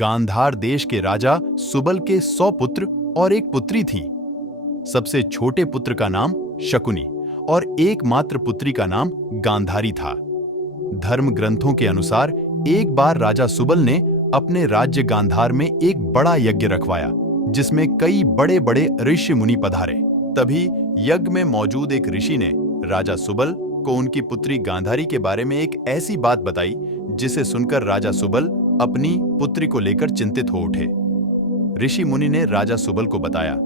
गांधार देश के राजा सुबल के 100 पुत्र और एक पुत्री थी। सबसे छोटे पुत्र का नाम शकुनी और एकमात्र पुत्री का नाम गांधारी था। धर्म ग्रंथों के अनुसार एक बार राजा सुबल ने अपने राज्य गांधार में एक बड़ा यज्ञ रखवाया, जिसमें कई बड़े बड़े ऋषि मुनि पधारे। तभी यज्ञ में मौजूद एक ऋषि ने राजा सुबल को उनकी पुत्री गांधारी के बारे में एक ऐसी बात बताई जिसे सुनकर राजा सुबल अपनी पुत्री को लेकर चिंतित हो उठे। ऋषि मुनि ने राजा सुबल को बताया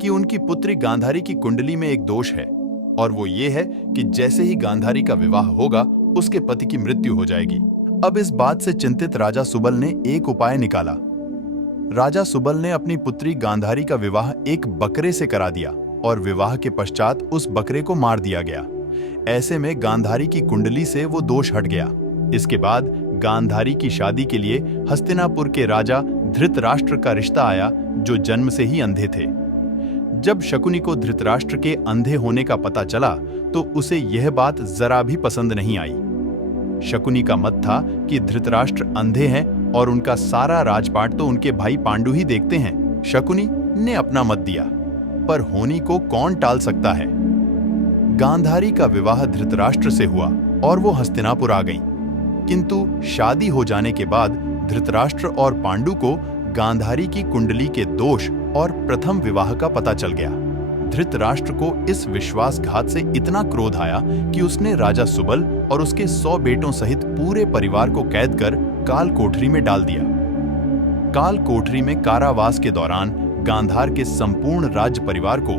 कि उनकी पुत्री गांधारी की कुंडली में एक दोष है, और वो ये है कि जैसे ही गांधारी का विवाह होगा उसके पति की मृत्यु हो जाएगी। अब इस बात से चिंतित राजा सुबल ने एक उपाय निकाला। राजा सुबल ने अपनी पुत्री गांधारी का विवाह एक बकरे से करा दिया और विवाह के पश्चात उस बकरे को मार दिया गया। ऐसे में गांधारी की कुंडली से वो दोष हट गया। इसके बाद गांधारी की शादी के लिए हस्तिनापुर के राजा धृतराष्ट्र का रिश्ता आया, जो जन्म से ही अंधे थे। जब शकुनी को धृतराष्ट्र के अंधे होने का पता चला तो उसे यह बात जरा भी पसंद नहीं आई। शकुनी का मत था कि धृतराष्ट्र अंधे हैं और उनका सारा राजपाट तो उनके भाई पांडु ही देखते हैं। शकुनी ने अपना मत दिया, पर होनी को कौन टाल सकता है। गांधारी का विवाह धृतराष्ट्र से हुआ और वो हस्तिनापुर आ गईं। किंतु शादी हो जाने के बाद धृतराष्ट्र और पांडु को गांधारी की कुंडली के दोष और प्रथम विवाह का पता चल गया। धृतराष्ट्र को इस विश्वासघात से इतना क्रोध आया कि उसने राजा सुबल और उसके 100 बेटों सहित पूरे परिवार को कैद कर काल कोठरी में डाल दिया। काल कोठरी में कारावास के दौरान गांधार के संपूर्ण राज्य परिवार को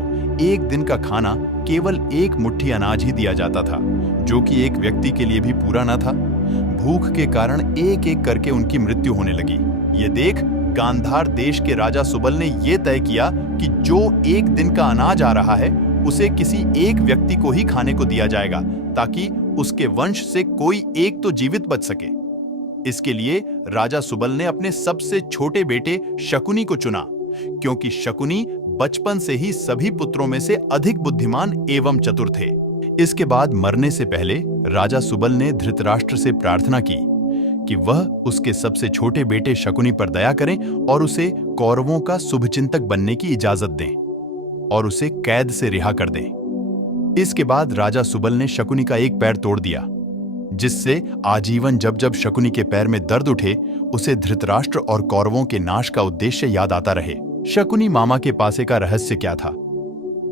एक दिन का खाना केवल एक मुट्ठी अनाज ही दिया जाता था, जो कि एक व्यक्ति के लिए भी पूरा न था। भूख के कारण एक एक करके उनकी मृत्यु होने लगी। ये देख गांधार देश के राजा सुबल ने यह तय किया कि जो एक दिन का अनाज आ रहा है उसे किसी एक व्यक्ति को ही खाने को दिया जाएगा, ताकि उसके वंश से कोई एक तो जीवित बच सके। इसके लिए राजा सुबल ने अपने सबसे छोटे बेटे शकुनी को चुना, क्योंकि शकुनी बचपन से ही सभी पुत्रों में से अधिक बुद्धिमान एवं चतुर थे। इसके बाद मरने से पहले राजा सुबल ने धृतराष्ट्र से प्रार्थना की कि वह उसके सबसे छोटे बेटे शकुनी पर दया करें और उसे कौरवों का शुभचिंतक बनने की इजाजत दें और उसे कैद से रिहा कर दें। इसके बाद राजा सुबल ने शकुनी का एक पैर तोड़ दिया, जिससे आजीवन जब जब शकुनी के पैर में दर्द उठे उसे धृतराष्ट्र और कौरवों के नाश का उद्देश्य याद आता रहे। शकुनी मामा के पासे का रहस्य क्या था?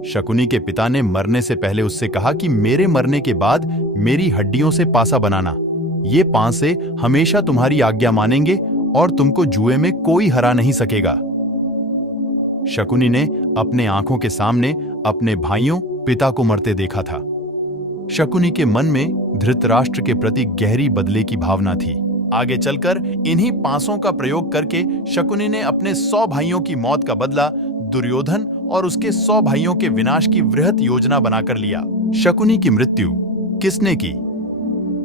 शकुनी के पिता ने मरने से पहले उससे कहा कि मेरे मरने के बाद मेरी हड्डियों से पासा बनाना। ये पासे हमेशा तुम्हारी आज्ञा मानेंगे और तुमको जुए में कोई हरा नहीं सकेगा। शकुनी ने अपने आंखों के सामने अपने भाइयों पिता को मरते देखा था। शकुनी के मन में धृतराष्ट्र के प्रति गहरी बदले की भावना थी। आगे चलकर इन्हीं पासों का प्रयोग करके शकुनी ने अपने 100 भाइयों की मौत का बदला दुर्योधन और उसके 100 भाइयों के विनाश की वृहत योजना बनाकर लिया। शकुनी की मृत्यु किसने की?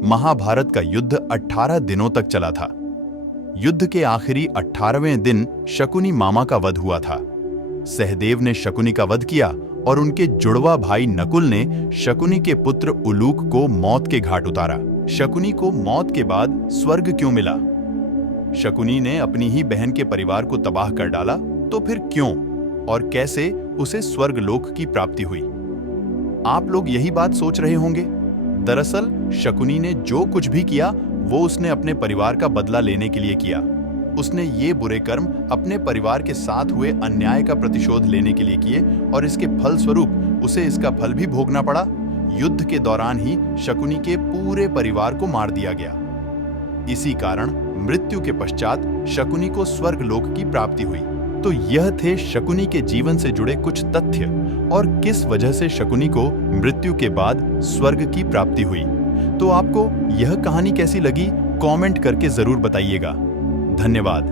महाभारत का युद्ध 18 दिनों तक चला था। युद्ध के आखिरी 18वें दिन शकुनी मामा का वध हुआ था। सहदेव ने शकुनी का वध किया और उनके जुड़वा भाई नकुल ने शकुनी के पुत्र उलूक को मौत के घाट उतारा। शकुनी को मौत के बाद स्वर्ग क्यों मिला? शकुनी ने अपनी ही बहन के परिवार को तबाह कर डाला, तो फिर क्यों और कैसे उसे स्वर्गलोक की प्राप्ति हुई? आप लोग यही बात सोच रहे होंगे। दरअसल शकुनी ने जो कुछ भी किया वो उसने अपने परिवार का बदला लेने के लिए किया। उसने ये बुरे कर्म अपने परिवार के साथ हुए अन्याय का प्रतिशोध लेने के लिए किए और इसके फल स्वरूप उसे इसका फल भी भोगना पड़ा। युद्ध के दौरान ही शकुनी के पूरे परिवार को मार दिया गया। इसी कारण मृत्यु के पश्चात शकुनी को स्वर्गलोक की प्राप्ति हुई। तो यह थे शकुनी के जीवन से जुड़े कुछ तथ्य और किस वजह से शकुनी को मृत्यु के बाद स्वर्ग की प्राप्ति हुई। तो आपको यह कहानी कैसी लगी? कमेंट करके जरूर बताइएगा। धन्यवाद।